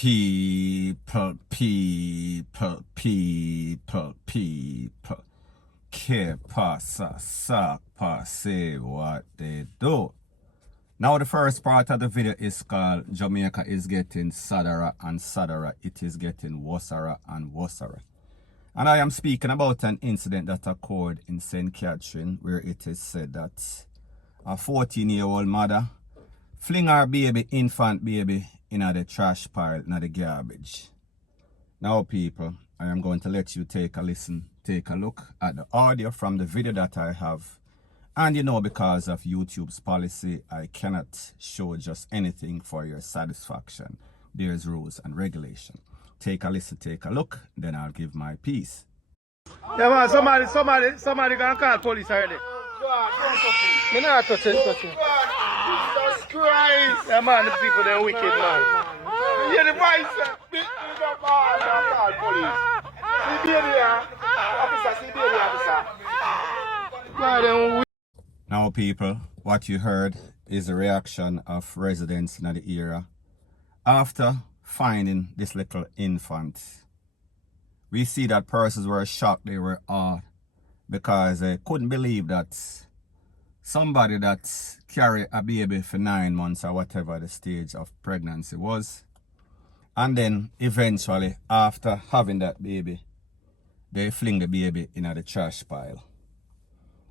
People. Que pasa, suck, say what they do. Now the first part of the video is called Jamaica is getting sadder and sadder. It is getting worser and worser. And I am speaking about an incident that occurred in St. Catherine, where it is said that a 14-year-old mother fling her infant baby in the trash pile, in the garbage. Now people, I am going to let you take a listen, take a look at the audio from the video that I have. And you know, because of YouTube's policy, I cannot show just anything for your satisfaction. There's rules and regulation. Take a listen, take a look, then I'll give my piece. Yeah man, somebody gonna call police already. Me not touch it. Jesus Christ! Yeah man, the people they're wicked man. You hear the voice? Big up call police. See baby, officer. Now people, what you heard is the reaction of residents in the area after finding this little infant. We see that persons were shocked, they were awed, because they couldn't believe that somebody that carried a baby for 9 months or whatever the stage of pregnancy was, and then eventually after having that baby, they fling the baby in the trash pile.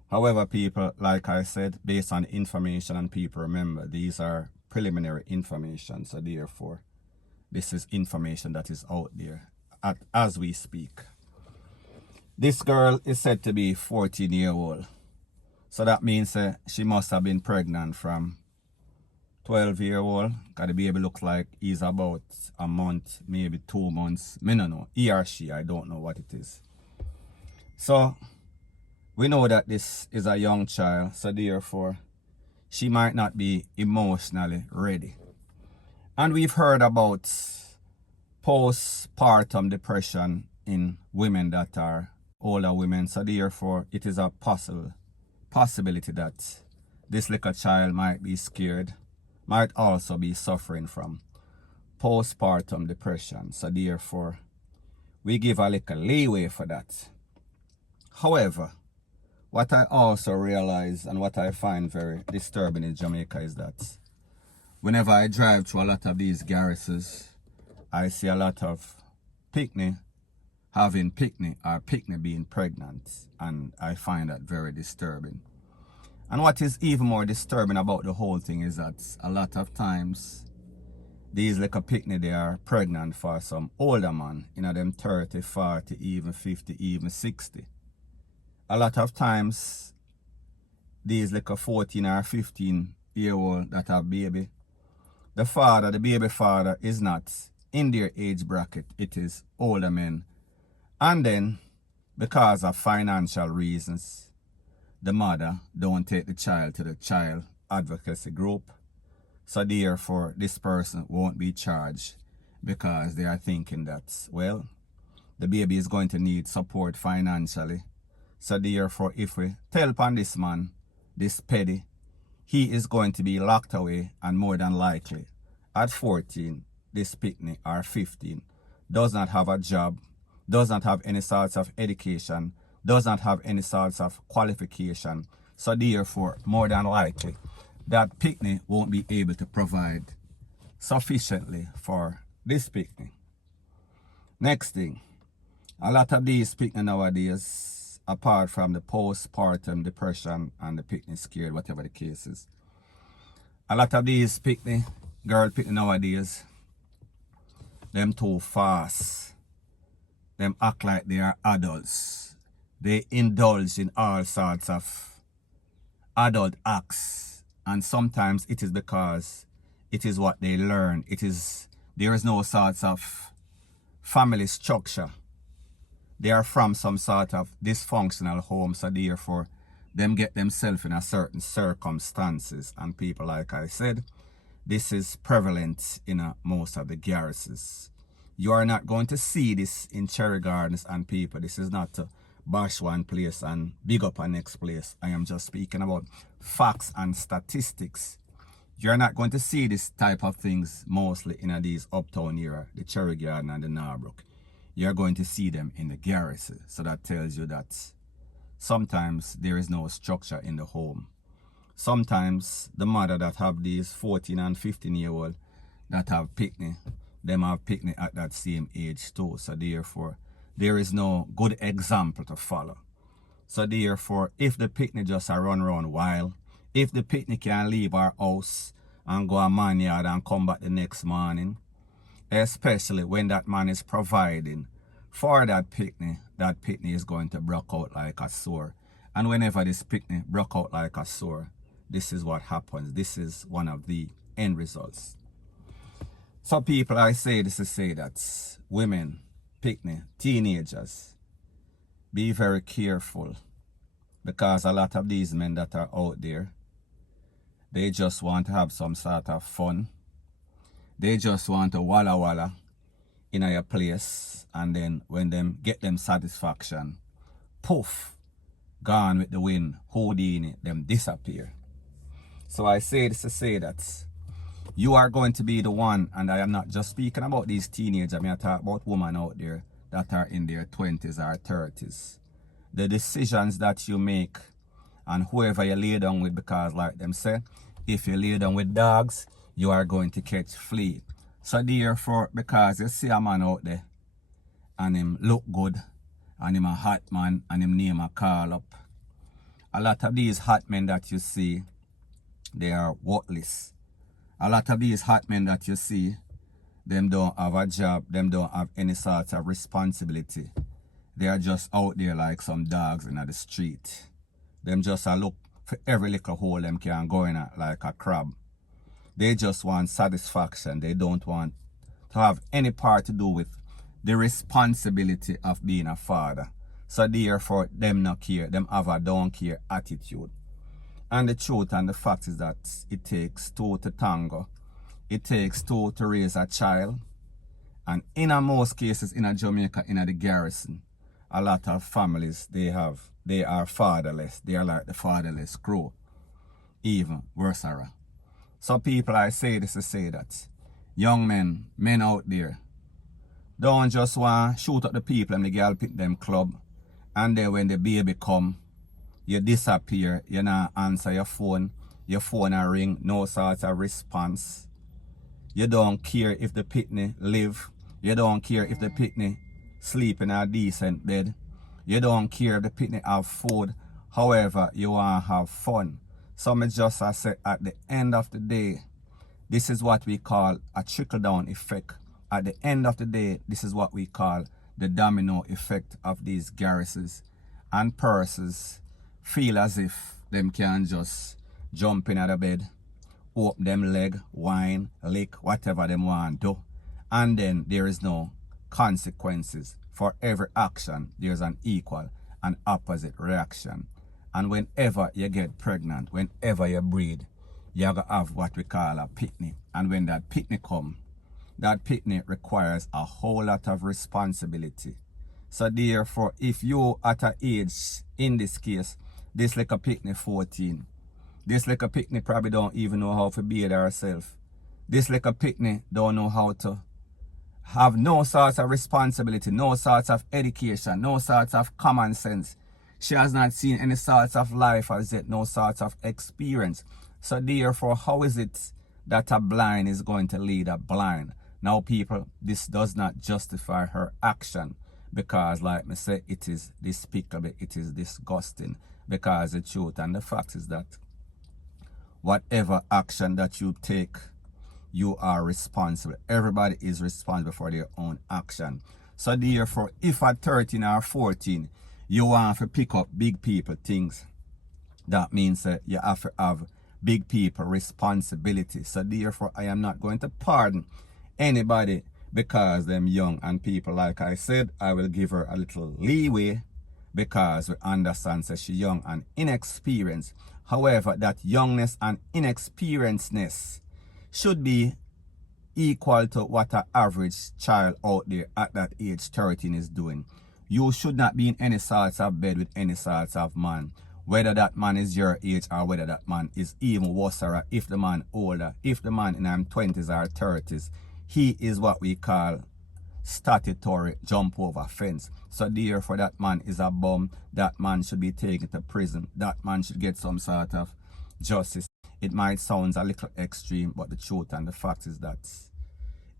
However, people, like I said, based on information, and people remember, these are preliminary information, so therefore, this is information that is out there as we speak. This girl is said to be 14-year-old. So that means she must have been pregnant from 12-year-old. Because the baby looks like he's about a month, maybe 2 months. I don't know. He or she, I don't know what it is. So we know that this is a young child. So therefore, she might not be emotionally ready. And we've heard about postpartum depression in women that are older women. So therefore, it is a possibility that this little child might be scared, might also be suffering from postpartum depression. So therefore, we give a little leeway for that. However, what I also realize and what I find very disturbing in Jamaica is that whenever I drive through a lot of these garages, I see a lot of picnic having picnic or picnic being pregnant, and I find that very disturbing. And what is even more disturbing about the whole thing is that a lot of times these little picnic, they are pregnant for some older man, them 30, 40, even 50, even 60. A lot of times these little 14 or 15-year-old that have baby, the baby father is not in their age bracket. It is older men. And then, because of financial reasons, the mother don't take the child to the child advocacy group. So therefore, this person won't be charged because they are thinking that, well, the baby is going to need support financially. So therefore, if we tell upon this man, this petty, he is going to be locked away, and more than likely, at 14, this picnic or 15, does not have a job, does not have any sorts of education, does not have any sorts of qualification. So therefore, more than likely, that picnic won't be able to provide sufficiently for this picnic. Next thing, a lot of these picnic nowadays, apart from the postpartum depression and the picnic scared, whatever the case is, a lot of these girl picnic nowadays, them too fast. Them act like they are adults. They indulge in all sorts of adult acts. And sometimes it is because it is what they learn. There is no sorts of family structure. They are from some sort of dysfunctional home. So therefore, them get themselves in a certain circumstances. And people, like I said, this is prevalent in most of the garrisons. You are not going to see this in Cherry Gardens and people. This is not to bash one place and big up a next place. I am just speaking about facts and statistics. You're not going to see this type of things mostly in these uptown area, the Cherry Garden and the Norbrook. You're going to see them in the garrison. So that tells you that sometimes there is no structure in the home. Sometimes the mother that have these 14 and 15-year-old that have picnic, them have picnic at that same age too. So therefore, there is no good example to follow. So therefore, if the picnic just a run around wild, if the picnic can leave our house and go a man yard and come back the next morning, especially when that man is providing for that picnic is going to break out like a sore. And whenever this picnic broke out like a sore, this is what happens. This is one of the end results. So people, I say this to say that women, picnic, teenagers, be very careful, because a lot of these men that are out there, they just want to have some sort of fun. They just want to walla walla in a place, and then when them get them satisfaction, poof, gone with the wind, Houdini, them disappear. So I say this to say that you are going to be the one, and I am not just speaking about these teenagers, I mean I talk about women out there that are in their 20s or 30s. The decisions that you make and whoever you lay down with, because like them say, if you lay down with dogs, you are going to catch flea. So therefore, because you see a man out there and him look good and him a hot man and him name a call up, a lot of these hot men that you see, they are worthless. A lot of these hot men that you see, them don't have a job, them don't have any sort of responsibility. They are just out there like some dogs in the street. Them just a look for every little hole them can go in at like a crab. They just want satisfaction. They don't want to have any part to do with the responsibility of being a father. So therefore, them not care. Them have a don't care attitude. And the truth and the fact is that it takes two to tango. It takes two to raise a child. And in most cases in Jamaica, in the garrison, a lot of families, they are fatherless. They are like the fatherless crew. Even worse. So people, I say this to say that young men out there, don't just want to shoot at the people and the girl pick them club, and then when the baby come, you disappear, you not answer your phone a ring, no sort of response. You don't care if the picnic live, you don't care if the picnic sleep in a decent bed, you don't care if the picnic have food, however you want to have fun. So me just I say at the end of the day, this is what we call a trickle-down effect. At the end of the day, this is what we call the domino effect of these garrisons. And persons feel as if them can just jump in at the bed, open them leg, whine, lick, whatever them want to do. And then there is no consequences. For every action, there's an equal and opposite reaction. And whenever you get pregnant, whenever you breed, you're going to have what we call a picnic. And when that picnic comes, that picnic requires a whole lot of responsibility. So therefore, if you at an age, in this case, this like a picnic 14, this like a picnic probably don't even know how to bathe herself. This like a picnic don't know how to have no sort of responsibility, no sort of education, no sort of common sense. She has not seen any sort of life as yet, no sort of experience. So therefore, how is it that a blind is going to lead a blind? Now people, this does not justify her action, because like me say, it is despicable, it is disgusting, because the truth and the fact is that whatever action that you take, you are responsible. Everybody is responsible for their own action. So therefore, if at 13 or 14, you want to pick up big people things, that means that you have to have big people responsibility. So therefore, I am not going to pardon anybody because them young, and people, like I said, I will give her a little leeway because we understand that she's young and inexperienced. However, that youngness and inexperiencedness should be equal to what an average child out there at that age 13 is doing. You should not be in any sorts of bed with any sorts of man. whether that man is your age or whether that man is even worse, or if the man older, if the man in his 20s or 30s, he is what we call statutory jump over fence. So therefore that man is a bum, that man should be taken to prison, that man should get some sort of justice. It might sound a little extreme, but the truth and the fact is that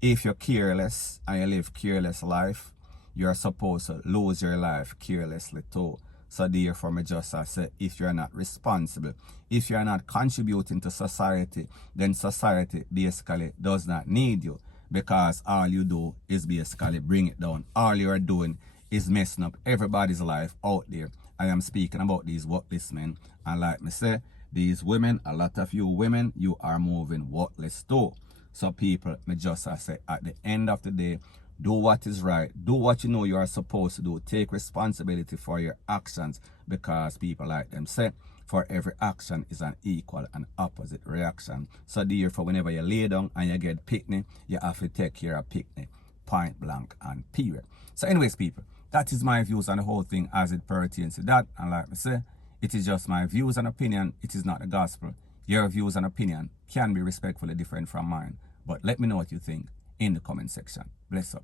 if you're careless and you live careless life, you're supposed to lose your life carelessly too. So therefore, me just say, if you're not responsible, if you're not contributing to society, then society basically does not need you, because all you do is basically bring it down. All you're doing is messing up everybody's life out there. I am speaking about these worthless men, and like me say, these women, a lot of you women, you are moving worthless too. So people, me just say, at the end of the day, do what is right. Do what you know you are supposed to do. Take responsibility for your actions, because people like them say, for every action is an equal and opposite reaction. So therefore, whenever you lay down and you get picnic, you have to take care of picnic, point blank and period. So anyways, people, that is my views on the whole thing as it pertains to that. And like I say, it is just my views and opinion. It is not the gospel. Your views and opinion can be respectfully different from mine. But let me know what you think in the comment section. Bless up.